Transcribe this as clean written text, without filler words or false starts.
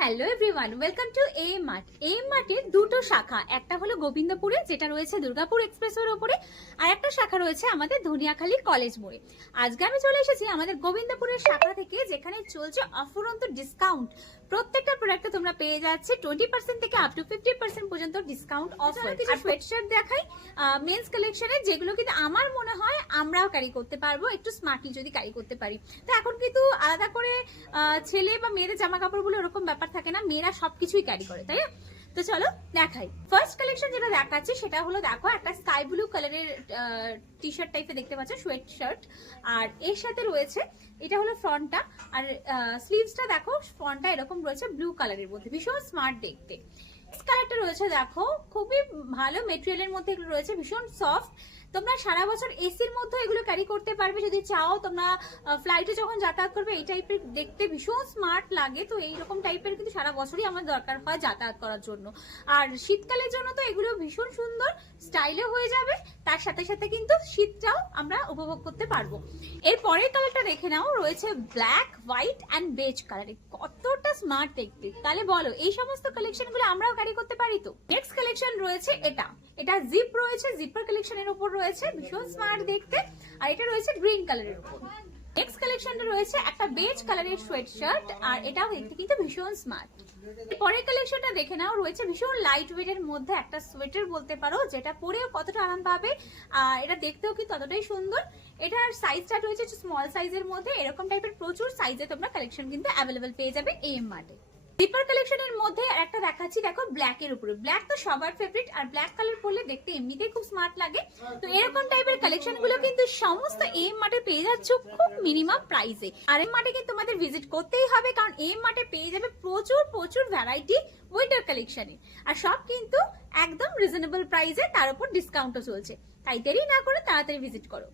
Hello everyone, welcome to M Mart. M মার্টের দুটো শাখা, একটা হলো গোবিন্দপুরে যেটা রয়েছে দুর্গাপুর এক্সপ্রেসওয়ের ওপরে, আর একটা শাখা রয়েছে আমাদের ধনিয়াখালী কলেজ মোড়ে। আজকে আমি চলে এসেছি আমাদের গোবিন্দপুরের শাখা থেকে, যেখানে চলছে অফুরন্ত ডিসকাউন্ট। প্রত্যেকটা প্রোডাক্টে তোমরা পেয়ে যাচ্ছে 20% থেকে আপ টু 50% পর্যন্ত ডিসকাউন্ট অফার। কিছু সোয়েটশার্ট দেখাই মেন্স কালেকশনে, যেগুলো কিন্তু আমার মনে হয় আমরাও ক্যারি করতে পারবো একটু স্মার্টলি যদি ক্যারি করতে পারি। তো এখন কিন্তু আলাদা করে ছেলে বা মেয়েদের জামা কাপড়গুলো এরকম ব্যাপার থাকে না, মেয়েরা সবকিছুই ক্যারি করে, তাই না? তো চলো দেখাই। ফার্স্ট কালেকশন যেটা দেখাচ্ছি সেটা হলো, দেখো একটা স্কাই ব্লু কালারের টি শার্ট টাইপের দেখতে পাচ্ছ, সোয়েট শার্ট। আর এর সাথে রয়েছে, এটা হলো ফ্রন্টটা, আর স্লিভসটা দেখো ফ্রন্টটা এরকম রয়েছে ব্লু কালারের মধ্যে, ভীষণ স্মার্ট দেখতে। কালারটা রয়েছে দেখো খুবই ভালো মেটেরিয়ালের মধ্যে, এগুলো রয়েছে ভীষণ সফট। তোমরা সারা বছর এসির মধ্যে এগুলো ক্যারি করতে পারবে যদি চাও। তোমরা ফ্লাইটে যখন যাতায়াত করবে এই টাইপের দেখতে ভীষণ স্মার্ট লাগে, তো এইরকম টাইপের কিন্তু সারা বছরই আমার দরকার হয় যাতায়াত করার জন্য। আর শীতকালের জন্য তো এগুলো ভীষণ সুন্দর স্টাইলে হয়ে যাবে, তার সাথে সাথে কিন্তু শীতটাও আমরা উপভোগ করতে পারবো। এর পরের কালারটা দেখে নাও, রয়েছে ব্ল্যাক, হোয়াইট অ্যান্ড বেজ কালারে, কতটা স্মার্ট দেখতে। তাহলে বলো এই সমস্ত কালেকশনগুলো আমরাও ক্যারি করতে পারি তো? নেক্সট কালেকশন রয়েছে এটা জিপ রয়েছে, জিপার কালেকশনের উপর রয়েছে, ভীষণ স্মার্ট দেখতে। আর এটা রয়েছে গ্রিন কালারের উপর। নেক্সট কালেকশনটা রয়েছে একটা বেজ কালারের সোয়েট শার্ট, আর এটাও দেখতে কিন্তু ভীষণ স্মার্ট। পরের কালেকশনটা দেখে নাও, রয়েছে ভীষণ লাইট ওয়েট এর মধ্যে একটা সোয়েটার বলতে পারো, যেটা পরেও কতটা আরাম পাবে, আর এটা দেখতেও কিন্তু ততটাই সুন্দর। এটার সাইজটা রয়েছে স্মল সাইজের মধ্যে, এরকম টাইপের প্রচুর সাইজে তোমরা কালেকশন কিন্তু অ্যাভেলেবেল পেয়ে যাবে এম মার্টে। জিপার কালেকশনের মধ্যে আর একটা দেখাচ্ছি, দেখো ব্ল্যাক এর উপরে। ব্ল্যাক তো সবার ফেভারিট, আর ব্ল্যাক কালার পরলে দেখতে এমনিতেই খুব স্মার্ট লাগে। তো এরকম টাইপের কালেকশন গুলো কিন্তু সমস্ত এম মার্টে পেয়ে যাচ্ছ খুব মিনিমাম প্রাইসে। আর এম মার্টে কিন্তু তোমাদের ভিজিট করতেই হবে, কারণ এম মার্টে পেয়ে যাবে প্রচুর প্রচুর ভ্যারাইটি উইন্টার কালেকশনে, আর সব কিন্তু একদম রিজনেবল প্রাইসে, তার উপর ডিসকাউন্টও চলছে। তাই দেরি না করে তাড়াতাড়ি ভিজিট করো।